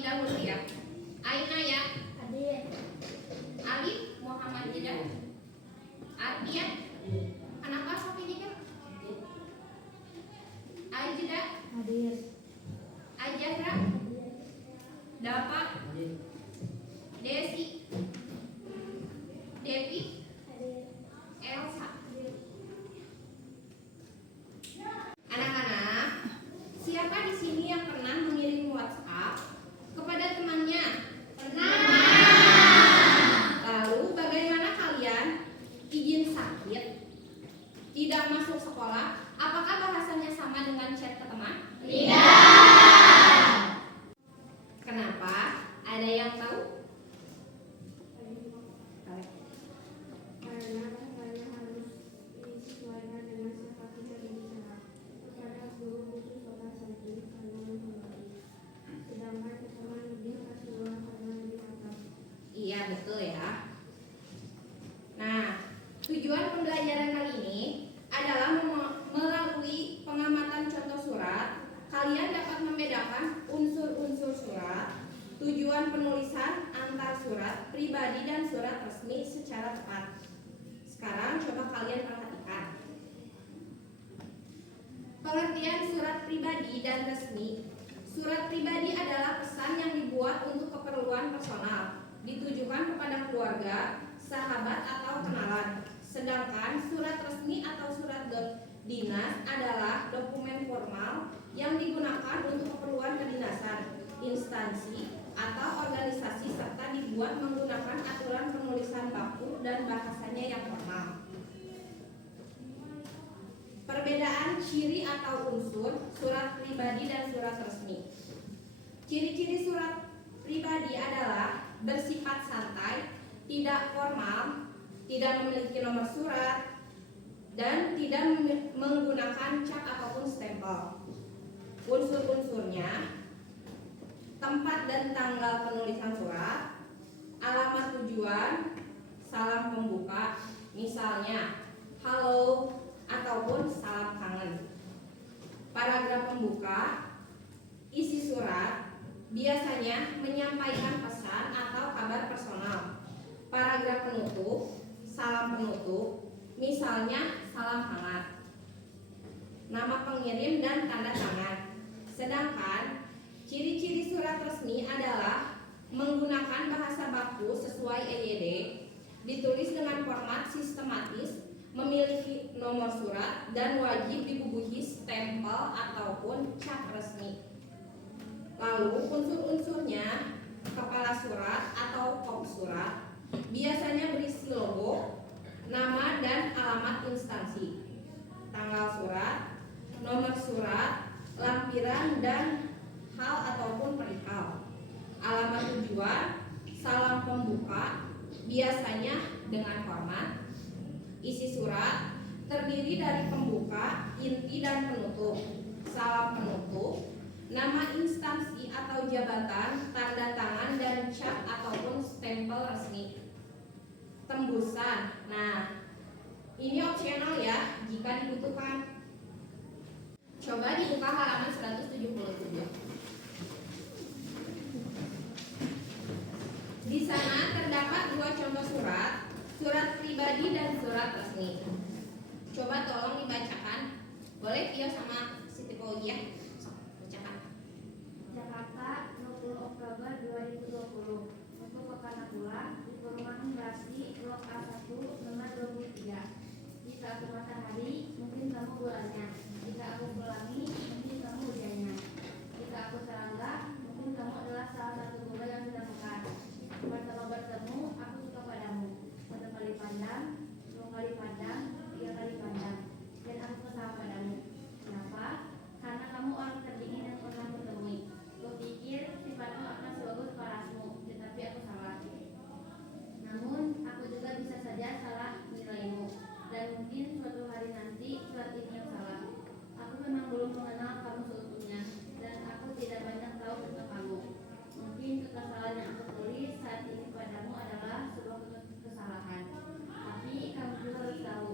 terlebih dahulu ya. Aina ya. Hadir. Alif Muhammad Jeda. Ardian. Kenapa Sofi juga? Aijda. Hadir. Ajahra. Dapat. Desi. Devi. Hadir. Elsa. Anak-anak, siapa di sini yang pernah mengirim WhatsApp kepada temannya? Pernah. Lalu bagaimana kalian? Izin sakit, tidak masuk sekolah, apakah bahasanya sama dengan chat ke teman? Tidak. Kenapa? Ada yang tahu? Karena katanya harus disesuaikan dengan seperti yang bicara. Kepada guru khusus sopan santun karena menghormati. Sedangkan ke teman lebih kasuhan karena lebih akrab. Iya, betul ya. Nah, tujuan pembelajaran kali ini adalah melalui pengamatan contoh surat, kalian dapat membedakan unsur-unsur surat, tujuan penulisan antar surat pribadi dan surat resmi secara tepat. Sekarang coba kalian perhatikan. Pengertian surat pribadi dan resmi. Surat pribadi adalah pesan yang dibuat untuk keperluan personal, ditujukan kepada keluarga, sahabat atau kenalan. Sedangkan surat resmi atau surat dinas adalah dokumen formal yang digunakan untuk keperluan kedinasan, instansi, atau organisasi serta dibuat menggunakan aturan penulisan baku dan bahasanya yang formal. Perbedaan ciri atau unsur surat pribadi dan surat resmi. Ciri-ciri surat pribadi adalah bersifat santai, tidak formal, tidak memiliki nomor surat, dan tidak menggunakan cap ataupun stempel. Unsur-unsurnya: tempat dan tanggal penulisan surat, alamat tujuan, salam pembuka, misalnya halo ataupun salam kangen. Paragraf pembuka, isi surat biasanya menyampaikan pesan atau kabar personal. Paragraf penutup, salam penutup, misalnya salam hangat. Nama pengirim dan tanda tangan. Sedangkan ciri-ciri surat resmi adalah menggunakan bahasa baku sesuai EYD, ditulis dengan format sistematis, memiliki nomor surat, dan wajib dibubuhi stempel ataupun cap resmi. Lalu unsur-unsurnya: kepala surat atau kop surat biasanya berisi logo, nama dan alamat instansi, tanggal surat, nomor surat, lampiran dan hal ataupun perihal, alamat tujuan, salam pembuka biasanya dengan format. Isi surat terdiri dari pembuka, inti dan penutup, salam penutup, nama instansi atau jabatan, tanda tangan dan cap ataupun stempel resmi. Tembusan. Nah, ini opsional ya jika dibutuhkan. Coba dibuka halaman 177. Di sana terdapat dua contoh surat, surat pribadi dan surat resmi. Coba tolong dibacakan. Boleh Tio sama Siti Paulia? Bacakan. Jakarta, 20 Oktober 2020. Untuk Pekanakula, Informasi Berasi, Blok A1, nomor 23. Jika aku matahari, mungkin kamu bulannya. Jika aku pelangi, mungkin kamu hujannya. Jika aku serangga, mungkin kamu adalah salah satu bunga yang sedang mekar. Pertama bertemu, aku suka padamu. Satu kali pandang, dua kali pandang, tiga kali pandang, dan aku kesal padamu. Kenapa? Karena kamu orang terdingin yang pernah kutemui. Kupikir sifatmu akan sebagus parasmu, tetapi aku salah. Namun, aku juga bisa saja salah menilaimu, dan mungkin suatu hari nanti surat ini yang salah. Aku memang belum mengenal kamu seutuhnya, dan aku tidak banyak tahu tentang kamu. Mungkin kekesalan yang aku tulis saat ini padamu adalah sebuah kesalahan. Tapi kamu juga harus tahu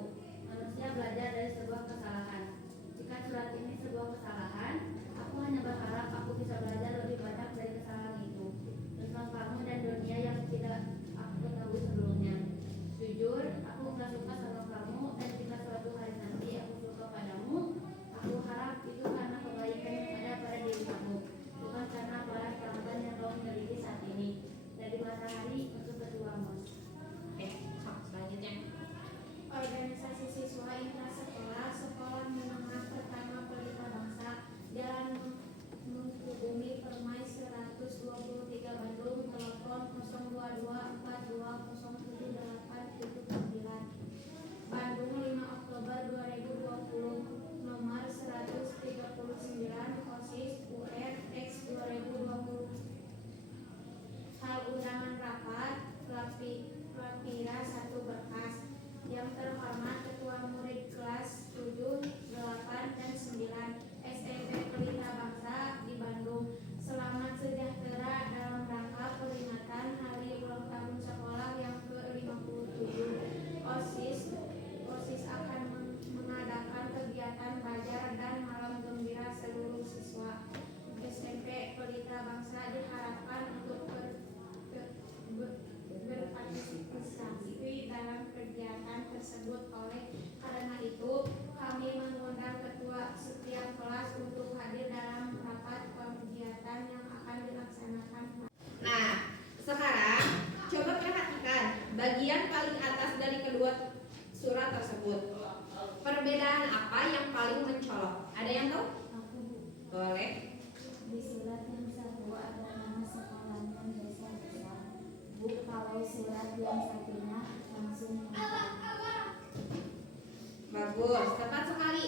kegiatan yang akan dilaksanakan. Nah, sekarang coba perhatikan bagian paling atas dari kedua surat tersebut. Perbedaan apa yang paling mencolok? Ada yang tahu? Aku Boleh. di surat yang satu ada nama sekolahnya desa besar. Bu, kalau surat yang satunya langsung Bagus, tepat sekali.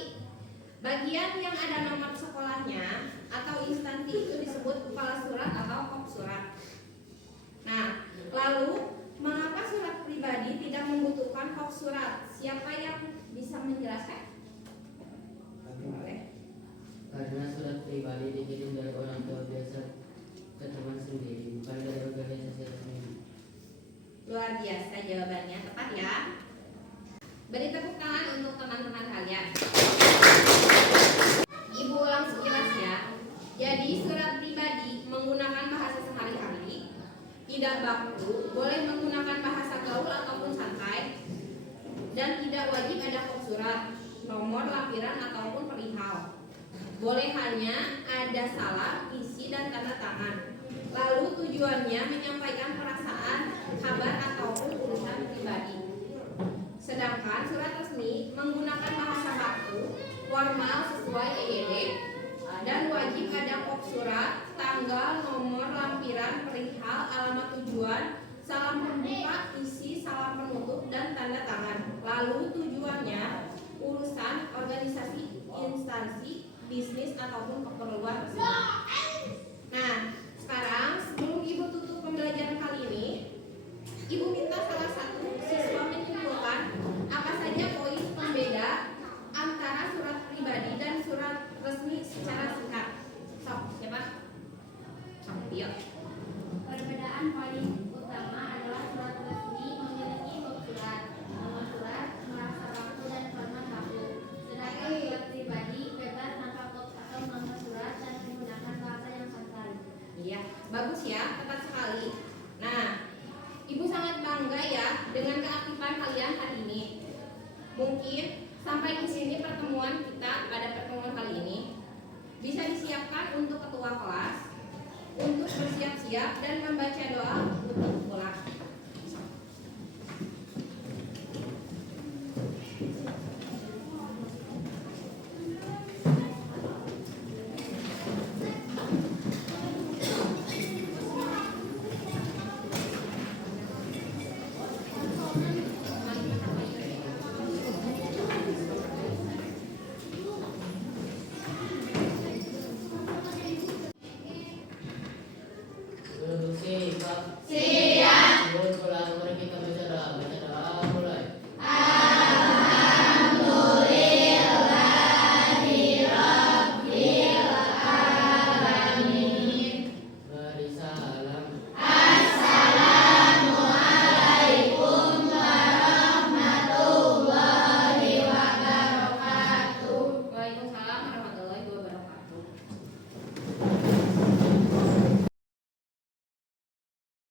Bagian yang ada nomor sekolahnya atau instansi itu disebut kepala surat atau kop surat. Nah, lalu mengapa surat pribadi tidak membutuhkan kop surat? Siapa yang bisa menjelaskan? Boleh. Karena surat pribadi dikirim dari orang tua biasa ke teman sendiri, bukan dari organisasi resmi. Luar biasa jawabannya, tepat ya. Beri tepuk tangan untuk teman-teman kalian. Ibu ulang sekilas ya. Jadi surat pribadi menggunakan bahasa sehari-hari, tidak baku, boleh menggunakan bahasa gaul ataupun santai, dan tidak wajib ada kop surat, nomor, lampiran ataupun perihal. Boleh hanya ada salam, isi, dan tanda tangan. Lalu tujuannya menyampaikan perasaan, kabar ataupun urusan pribadi. Sedangkan surat resmi menggunakan bahasa baku, formal sesuai EYD, dan wajib ada kop surat, tanggal, nomor, lampiran, perihal, alamat tujuan, salam pembuka, isi, salam penutup, dan tanda tangan. Lalu tujuannya urusan organisasi, instansi, bisnis ataupun keperluan resmi. Nah, sekarang sebelum Ibu tutup pembelajaran kali ini, Ibu minta salah satu siswa menyimpulkan apa saja poin pembeda antara surat pribadi dan surat resmi secara singkat. Sok, siapa? Sok, yuk. Perbedaan paling utama adalah surat resmi memiliki kop surat, nomor surat, merasa waktu dan format baku. Sedangkan surat pribadi bebas tanpa kop atau nomor surat dan menggunakan bahasa yang santai. Iya, bagus ya, tepat sekali. Nah, Ibu sangat bangga ya dengan keaktifan kalian hari ini. Mungkin sampai di sini pertemuan kita pada pertemuan kali ini bisa disiapkan untuk ketua kelas untuk bersiap-siap dan membaca doa untuk pulang. Produksi Pak. Sip.